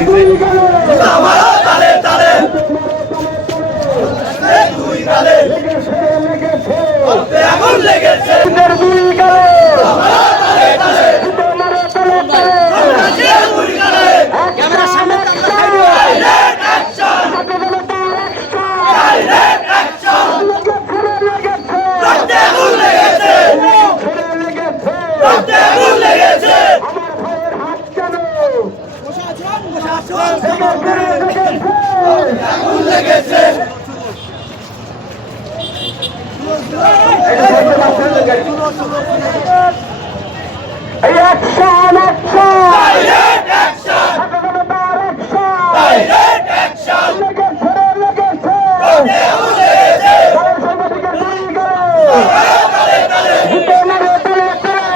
আগুন আগুন লেগেছে Action, action! Direct action direct action লেগেছে, লেগেছে! রক্তে আগুন লেগেছে তারা সাংবাদিকের গুলি করে! বুকে মেরে তুলে তুলে!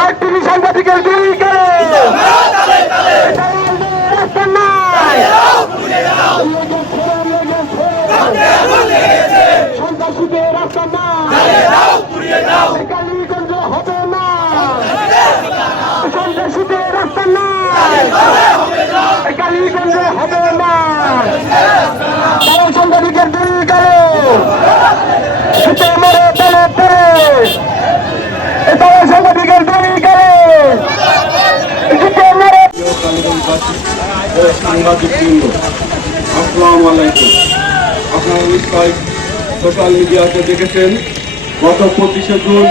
আর তিনি সাংবাদিকের গুলি করে! রাস্তা নাই! লেগেছে, লেগেছে! সন্ত্রাসীদের রাস্তা নাই! কালীগঞ্জ হবে না! সন্ত্রাসীদের রাস্তা নাই! কালীগঞ্জ হবে না! সাংবাদিকের আলাইকুম আপনারা নিশ্চয় সোশ্যাল মিডিয়াতে দেখেছেন, গত পঁচিশে জুন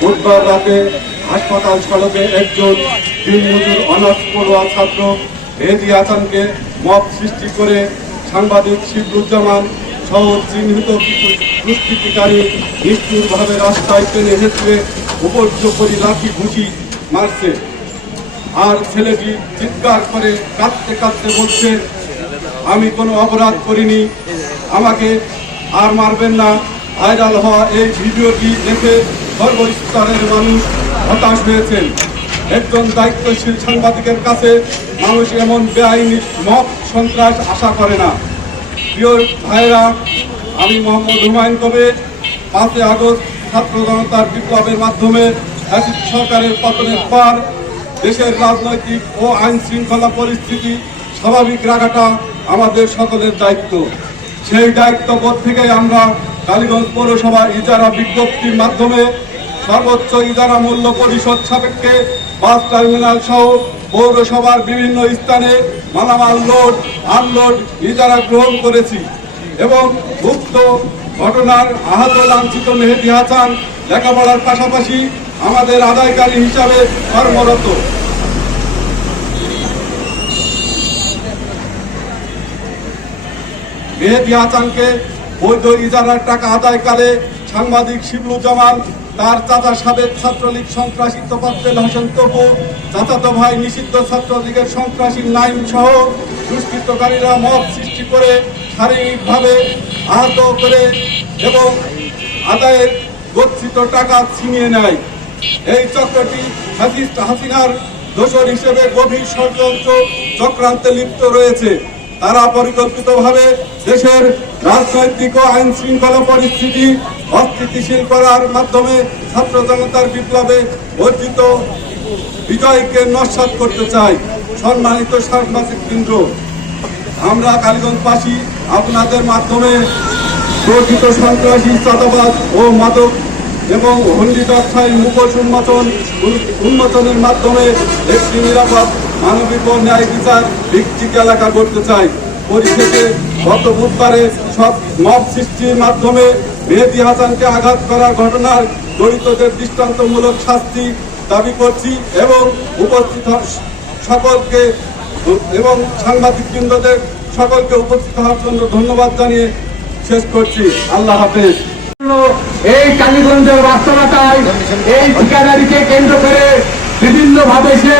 বুধবার রাতে হাসপাতাল সড়কে একজন দিনমজুর অনার্স পড়ুয়া ছাত্র মেহেদি হাসানকে মব সৃষ্টি করে সাংবাদিক শিবরুজ্জামান সহ চিহ্নিত কিছু দুষ্কৃতিকারী নিষ্ঠুরভাবে রাস্তায় টেনে হেঁচড়ে উপর্যপরি লাঠি ঘুষি মারছে। আর ছেলেটি চিৎকার করে কাঁদতে কাঁদতে বলছে, আমি কোনো অপরাধ করিনি, আমাকে আর মারবেন না। ভাইরাল হওয়া এই ভিডিওটি দেখে সর্বস্তরের মানুষ হতাশ হয়েছেন। একজন দায়িত্বশীল সাংবাদিকের কাছে মানুষ এমন বেআইনি মত সন্ত্রাস আশা করে না। প্রিয় ভাইরা আমি মোহাম্মদ হুমায়ুন কবে পাঁচই আগস্ট ছাত্র জনতার বিপ্লবের মাধ্যমে ফ্যাসিস্ট সরকারের পতনের পর দেশের রাজনৈতিক ও আইন শৃঙ্খলা পরিস্থিতি স্বাভাবিক রাখাটা আমাদের সকলের দায়িত্ব। সেই দায়িত্ববোধ থেকে আমরা কালীগঞ্জ পৌরসভা ইজারা বিজ্ঞপ্তির মাধ্যমে সর্বোচ্চ ইজারা মূল্য পরিশোধ সাপেক্ষে বাস টার্মিনাল সহ পৌরসভার বিভিন্ন স্থানে মালামাল লোড, আনলোড ইজারা গ্রহণ করেছি এবং উক্ত ঘটনার আহত লাঞ্ছিত মেহেদি হাসান লেখাপড়ার পাশাপাশি আমাদের আদায়কারী হিসাবে কর্মরত। মেহেদি হাসানকে বৈধ ইজারার টাকা আদায়কালে সাংবাদিক শিবলুজ্জামান তার চাচা সাবেক ছাত্রলীগ সন্ত্রাসী তোফাজ্জেল হোসেন তপু, চাচাতো ভাই নিষিদ্ধ ছাত্রলীগের সন্ত্রাসী নাইম সহ দুষ্কৃতকারীরা মত সৃষ্টি করে শারীরিকভাবে আহত করে এবং আদায়ের গচ্ছিত টাকা ছিনিয়ে নেয়। এই চক্রটি হাসিনার দোষর হিসেবে গভীর ষড়যন্ত্র চক্রান্তে লিপ্ত রয়েছে। তারা পরিকল্পিতভাবে দেশের রাজনৈতিক ও আইন শৃঙ্খলা পরিস্থিতি অস্থিতিশীল করার মাধ্যমে ছাত্র জনতার বিপ্লবে অর্জিত বিজয়কে নস্বাত করতে চাই। সম্মানিত সাংবাদিক কেন্দ্র আমরা কালীগঞ্জবাসী আপনাদের মাধ্যমে প্রকৃত সন্ত্রাসী চাঁদাবাদ ও মাদক এবং হন্ডি ব্যবসায়ী মুখোশ উন্মোচন উন্মোচনের মাধ্যমে একটি নিরাপদ, মানবিক ও ন্যায় বিচার ভিত্তিক এলাকা করতে চাই। পরিশেষে গত বুধবারে সব মব সৃষ্টির মাধ্যমে মেহেদি হাসানকে আঘাত করার ঘটনার জড়িতদের দৃষ্টান্তমূলক শাস্তি দাবি করছি এবং উপস্থিত সকলকে এবং সাংবাদিক বৃন্দদের সকলকে উপস্থিত হওয়ার জন্য ধন্যবাদ জানিয়ে শেষ করছি। আল্লাহ হাফেজ। এই কালীগঞ্জের বাস্তবতায় এই ঠিকাদারিকে কেন্দ্র করে বিভিন্ন ভাবে সে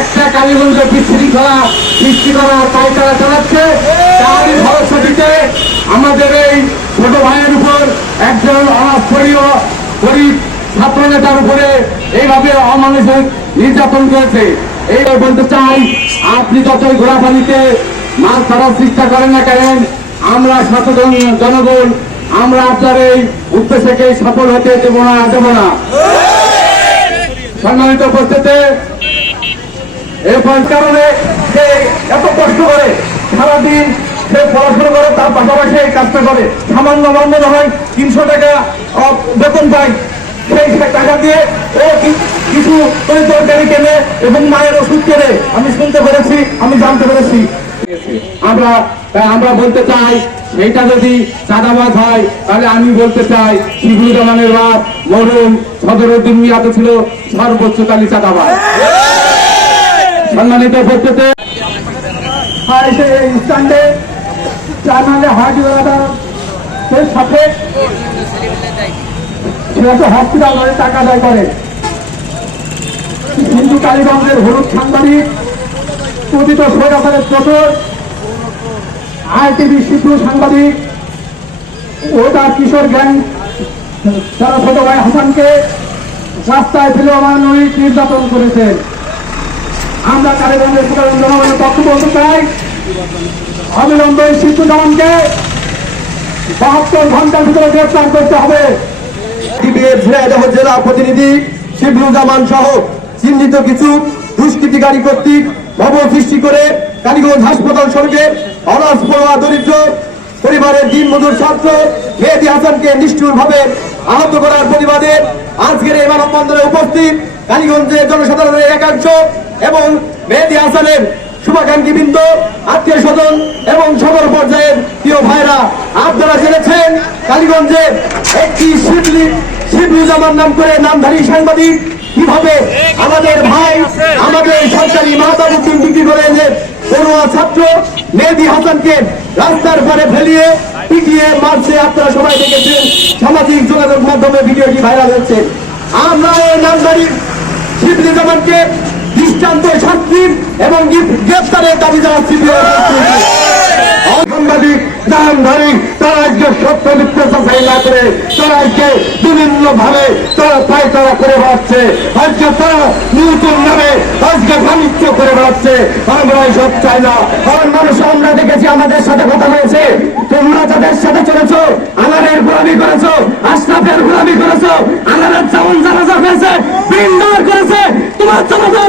একটা কালীগঞ্জের বিশৃঙ্খলা সৃষ্টি করার পায়তারা চালাচ্ছে। তারই ফলশ্রুতিতে আমাদের এই ছোট ভাইয়ের উপর একজন অনাস্পরীয় গরিব ছাত্র নেতার উপরে এইভাবে অমানুষের নির্যাতন করেছে। এই বলতে চাই, আপনি যতই ঘোরাপানিতে মাছ ধরার চেষ্টা করেন না কেন, আমরা সচেতন জনগণ, আমরা আপনার এই উদ্দেশ্যকে সফল হতে দেব না দেব না। সম্মানিত উপস্থিতি এরপর কারণে যে এত কষ্ট করে সারাদিন সে পড়াশোনা করে, তার পাশাপাশি এই কাজটা করে। সামান্য মান্য হয় তিনশো টাকা বেতন পায়। সেই সে টাকা দিয়ে ও কিছু তরি তরকারি কেনে এবং মায়ের ওষুধ কেনে। আমি শুনতে পেরেছি, আমি জানতে পেরেছি। আমরা আমরা বলতে চাই সেইটা যদি হয়, তাহলে আমি বলতে চাই শিবুর রহমানের বাপ মরুম সদরুদ্দিন মিয়াতে ছিল সম্মানিত হসপিটাল টাকা আদায় করে হিন্দু কালীগঞ্জের হলুদ সাংবাদিক কথিত সৈরাফারের প্রচুর, আইটিভি শিশু সাংবাদিক ও তার কিশোর গ্যাং তারা ছোট ভাই হাসানকে রাস্তায় ফেলে অমানবিক নির্যাতন করেছেন আমরা কালীগঞ্জের সাধারণ জনগণের পক্ষ বলতে চাই, অবিলম্বে শিশু জওয়ানকে বাহাত্তর ঘণ্টার ভিতরে গ্রেফতার করতে হবে। জেলা প্রতিনিধি শিবলুজামান সহ চিহ্নিত কিছু দুষ্কৃতিকারী কর্তৃক ভবন সৃষ্টি করে কালীগঞ্জ হাসপাতাল সঙ্গে অনার্স পড়ুয়া দরিদ্র পরিবারের দিন মজুর ছাত্র মেহেদি হাসানকে নিষ্ঠুরভাবে আহত করার প্রতিবাদে আজকের এই মানববন্ধনে উপস্থিত কালীগঞ্জের জনসাধারণের একাংশ এবং মেহেদি হাসানের শুভাকাঙ্ক্ষী বৃন্দ, আত্মীয় স্বজন এবং সদর পর্যায়ের প্রিয় ভাইরা, আপনারা জেনেছেন কালীগঞ্জে একটি শিবলি শিবলুজামান নাম করে নামধারী সাংবাদিক কীভাবে আমাদের ভাই আমাদের সরকারি মাহতাবুদ্দিন বিক্রি করে এনে পড়ুয়া ছাত্র মেহেদি হাসানকে রাস্তার পারে ফেলিয়ে পিটিয়ে মারছে। আপনারা সবাই দেখেছেন সামাজিক যোগাযোগ মাধ্যমে ভিডিওটি ভাইরাল হচ্ছে। আমরা এই নামধারী শিবলি জামানকে দৃষ্টান্ত শাস্তি এবং গ্রেফতারের দাবি জানাচ্ছি। সাংবাদিক নামধারী তারা আজকে সত্য মিথ্যা না করে তারা আজকে বিভিন্ন ভাবে তারা পায়তারা করে বেড়াচ্ছে। আজকে তারা নতুন নামে আজকে বাণিজ্য করে বেড়াচ্ছে। আমরা এইসব চাই না। আমার মানুষ, আমরা দেখেছি আমাদের সাথে কথা হয়েছে। তোমরা যাদের সাথে চলেছ, আমাদের গোলামি করেছ, আশরাফের গোলামি করেছ, আমাদের যেমন জানাজা হয়েছে করেছে, তোমার জানাজা